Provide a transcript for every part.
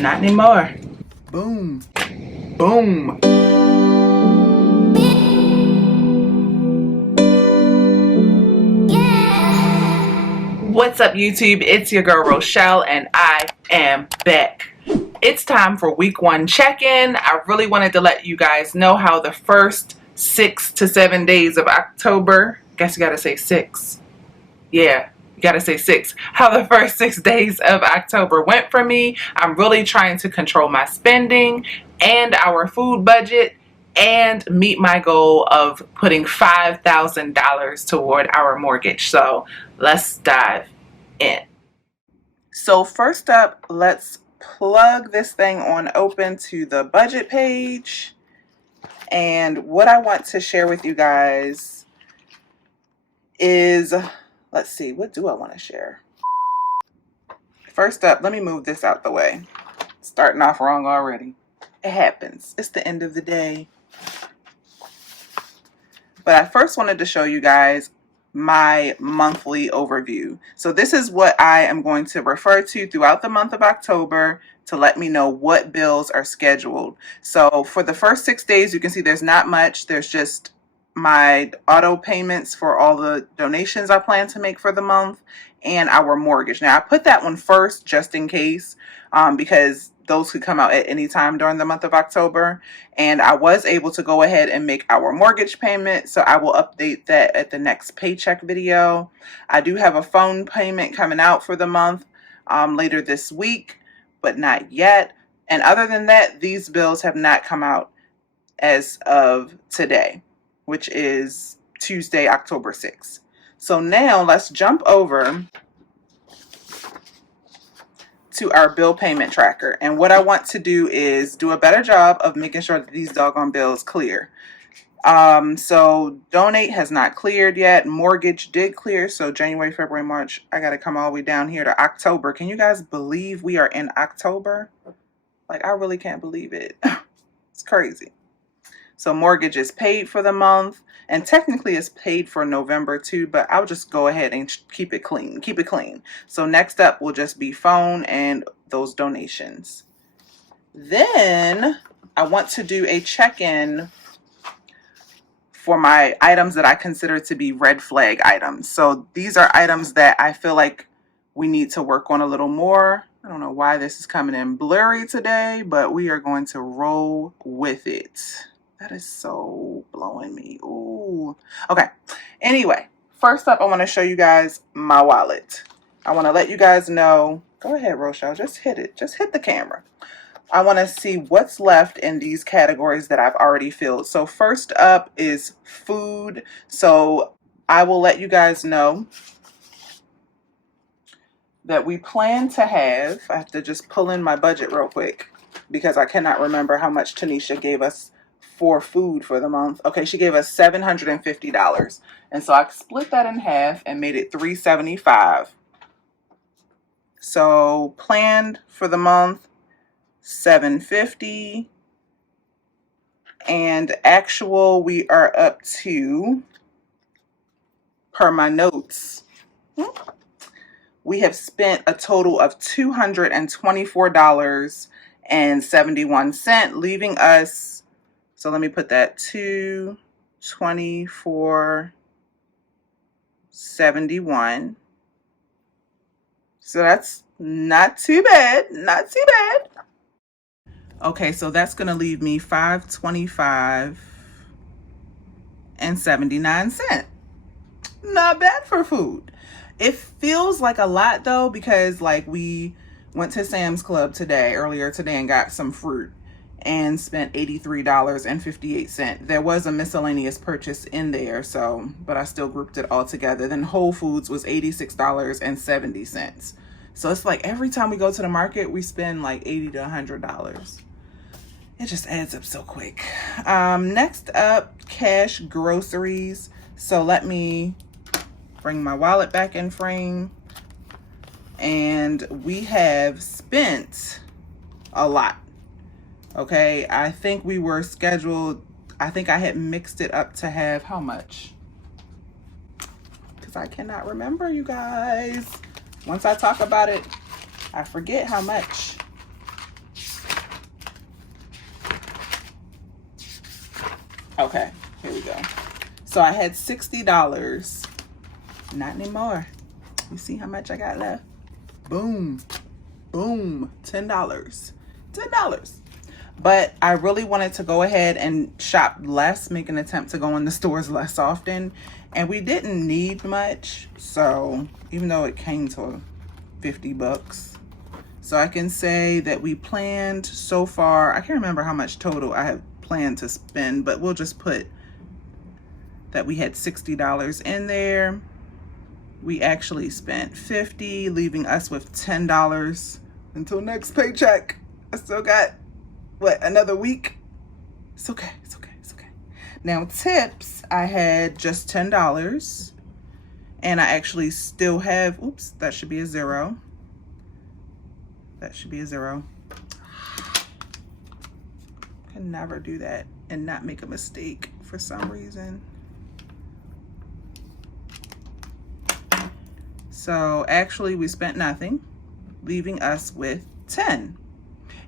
Not anymore. Boom. Boom. What's up, YouTube? It's your girl Rochelle and I am back. It's time for week 1 check-in. I really wanted to let you guys know how the first 6 to 7 days of October, guess you gotta say 6. Yeah, you gotta say 6. How the first 6 days of October went for me. I'm really trying to control my spending and our food budget and meet my goal of putting $5,000 toward our mortgage. So let's dive in. So first up, let's plug this thing on open to the budget page. And what I want to share with you guys is, let's see, what do I want to share? First up, let me move this out the way. Starting off wrong already. It happens. It's the end of the day. But I first wanted to show you guys my monthly overview. So this is what I am going to refer to throughout the month of October to let me know what bills are scheduled. So for the first 6 days, you can see there's not much. There's just my auto payments for all the donations I plan to make for the month and our mortgage. Now I put that one first just in case because those could come out at any time during the month of October. And I was able to go ahead and make our mortgage payment. So I will update that at the next paycheck video. I do have a phone payment coming out for the month later this week, but not yet. And other than that, these bills have not come out as of today, which is Tuesday, October 6th. So now let's jump over to our bill payment tracker. And what I want to do is do a better job of making sure that these doggone bills clear. So donate has not cleared yet. Mortgage did clear. So January, February, March, I got to come all the way down here to October. Can you guys believe we are in October? Like, I really can't believe it. It's crazy. So mortgage is paid for the month, and technically it's paid for November too, but I'll just go ahead and keep it clean. Keep it clean. So next up will just be phone and those donations. Then I want to do a check-in for my items that I consider to be red flag items. So these are items that I feel like we need to work on a little more. I don't know why this is coming in blurry today, but we are going to roll with it. That is so blowing me. Ooh. Okay. Anyway, first up, I want to show you guys my wallet. I want to let you guys know. Go ahead, Rochelle. Just hit it. Just hit the camera. I want to see what's left in these categories that I've already filled. So first up is food. So I will let you guys know that we plan to have, I have to just pull in my budget real quick because I cannot remember how much Tanisha gave us for food for the month. Okay, she gave us $750. And so I split that in half and made it $375. So planned for the month, $750. And actual, we are up to, per my notes, we have spent a total of $224.71, leaving us, so let me put that, $224.71. So that's not too bad. Not too bad. Okay, so that's going to leave me $525.79. Not bad for food. It feels like a lot though, because like we went to Sam's Club earlier today and got some fruit and spent $83.58. There was a miscellaneous purchase in there, so, but I still grouped it all together. Then Whole Foods was $86.70. So it's like every time we go to the market, we spend like $80 to $100. It just adds up so quick. Next up, cash groceries. So let me bring my wallet back in frame. And we have spent a lot. Okay, I think we were scheduled, I think I had mixed it up to have how much? Because I cannot remember, you guys. Once I talk about it, I forget how much. Okay, here we go. So I had $60. Not anymore. You see how much I got left? Boom. Boom. $10. $10. But I really wanted to go ahead and shop less, make an attempt to go in the stores less often. And we didn't need much. So even though it came to 50 bucks. So I can say that we planned so far, I can't remember how much total I have planned to spend, but we'll just put that we had $60 in there. We actually spent $50, leaving us with $10 until next paycheck. I still got, what, another week? It's okay, it's okay, it's okay. Now tips, I had just $10. And I actually still have, oops, that should be a 0. That should be a 0. Can never do that and not make a mistake for some reason. So actually we spent nothing, leaving us with 10.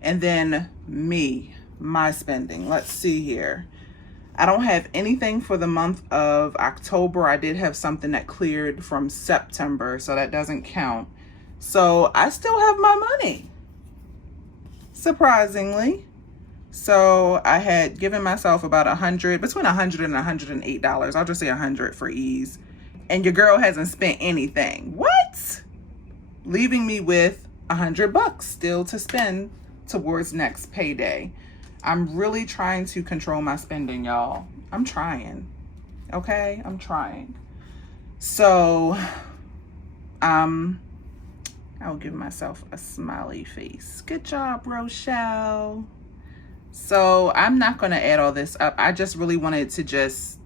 And then my spending. Let's see here. I don't have anything for the month of October. I did have something that cleared from September, so that doesn't count. So I still have my money, surprisingly. So I had given myself about between $100 and $108. I'll just say 100 for ease. And your girl hasn't spent anything. What? Leaving me with 100 bucks still to spend towards next payday. I'm really trying to control my spending, y'all. I'm trying. Okay? I'm trying. So, I'll give myself a smiley face. Good job, Rochelle. So I'm not going to add all this up. I just really wanted to just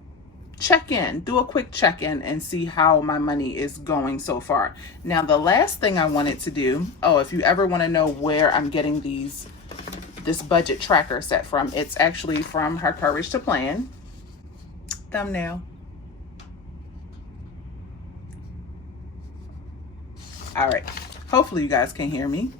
check in, do a quick check-in and see how my money is going so far. Now, the last thing I wanted to do, if you ever want to know where I'm getting this budget tracker set from, it's actually from Her Courage to Plan. Thumbnail. All right. Hopefully you guys can hear me.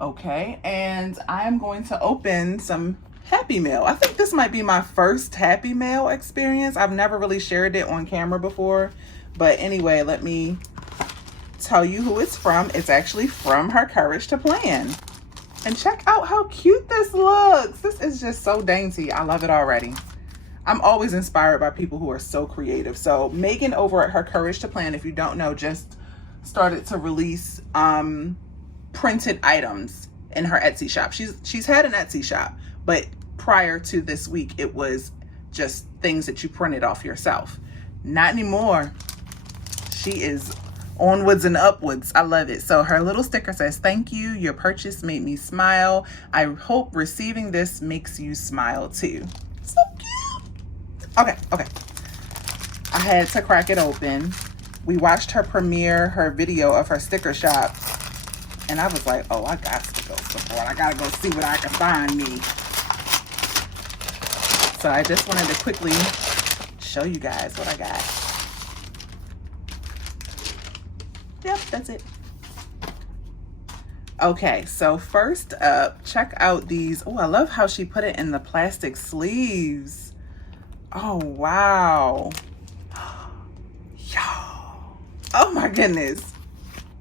Okay, and I'm going to open some Happy Mail. I think this might be my first Happy Mail experience. I've never really shared it on camera before. But anyway, let me tell you who it's from. It's actually from Her Courage to Plan. And check out how cute this looks. This is just so dainty. I love it already. I'm always inspired by people who are so creative. So Megan over at Her Courage to Plan, if you don't know, just started to release printed items in her Etsy shop. She's had an Etsy shop, but prior to this week, it was just things that you printed off yourself. Not anymore. She is onwards and upwards. I love it. So her little sticker says, "Thank you. Your purchase made me smile. I hope receiving this makes you smile too." So cute. Okay. I had to crack it open. We watched her premiere, her video of her sticker shop. And I was like, I got to go support. I got to go see what I can find me. So I just wanted to quickly show you guys what I got. Yep, that's it. Okay, so first up, check out these. I love how she put it in the plastic sleeves. Oh, wow. Y'all. Oh my goodness.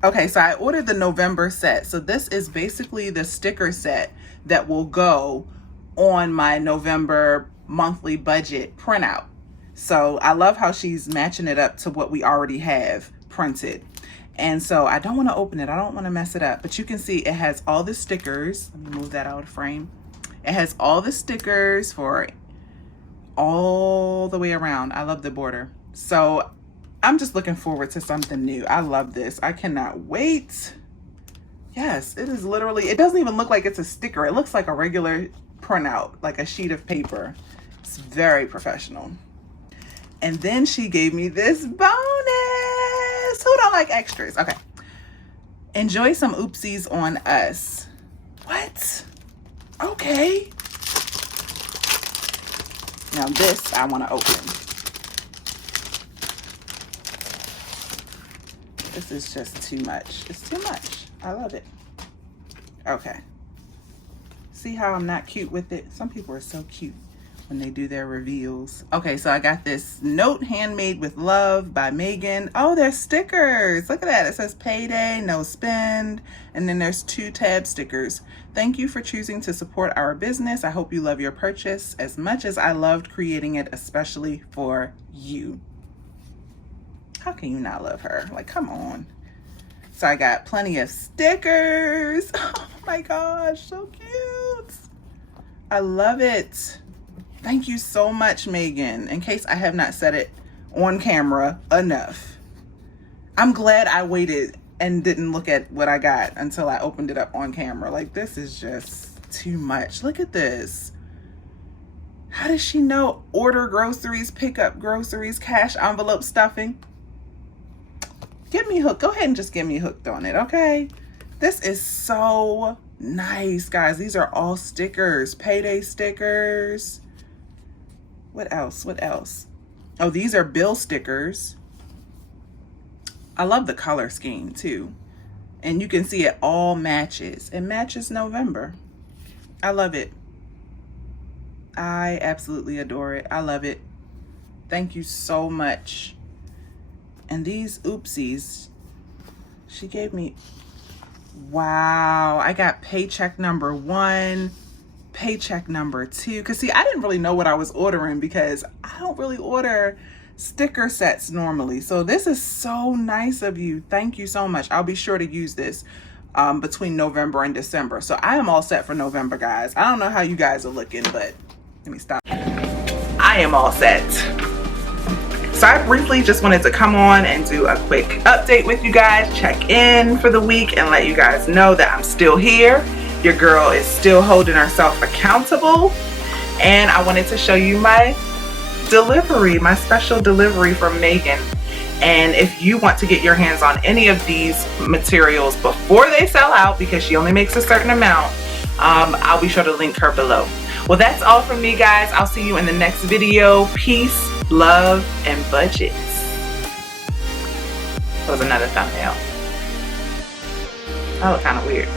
Okay, so I ordered the November set. So this is basically the sticker set that will go on my November monthly budget printout. So I love how she's matching it up to what we already have printed. And so I don't want to open it. I don't want to mess it up. But you can see it has all the stickers. Let me move that out of frame. It has all the stickers for all the way around. I love the border. So I'm just looking forward to something new. I love this. I cannot wait. Yes, it is literally, it doesn't even look like it's a sticker. It looks like a regular printout, like a sheet of paper. It's very professional. And then she gave me this bonus. Who don't like extras? Okay. Enjoy some oopsies on us. What? Okay. Now this I want to open. This is just too much. It's too much. I love it. Okay. See how I'm not cute with it? Some people are so cute when they do their reveals. Okay, so I got this note, handmade with love by Megan. Oh, there's stickers. Look at that. It says payday, no spend, and then there's 2 tab stickers. Thank you for choosing to support our business. I hope you love your purchase as much as I loved creating it, especially for you. How can you not love her? Like, come on. So I got plenty of stickers. Oh my gosh, so cute. I love it. Thank you so much, Megan. In case I have not said it on camera enough, I'm glad I waited and didn't look at what I got until I opened it up on camera. Like, this is just too much. Look at this. How does she know? Order groceries, pick up groceries, cash envelope stuffing. Get me hooked. Go ahead and just get me hooked on it, okay? This is so nice, guys. These are all stickers, payday stickers. What else? What else? Oh, these are bill stickers. I love the color scheme too. And you can see it all matches. It matches November. I love it. I absolutely adore it. I love it. Thank you so much. And these oopsies, she gave me, wow, I got paycheck number 1, paycheck number 2. Because see, I didn't really know what I was ordering because I don't really order sticker sets normally. So this is so nice of you. Thank you so much. I'll be sure to use this between November and December. So I am all set for November, guys. I don't know how you guys are looking, but let me stop. I am all set. So I briefly just wanted to come on and do a quick update with you guys, check in for the week and let you guys know that I'm still here. Your girl is still holding herself accountable. And I wanted to show you my delivery, my special delivery from Megan. And if you want to get your hands on any of these materials before they sell out, because she only makes a certain amount, I'll be sure to link her below. Well, that's all from me, guys. I'll see you in the next video. Peace, love, and budgets. That was another thumbnail. That looked kind of weird.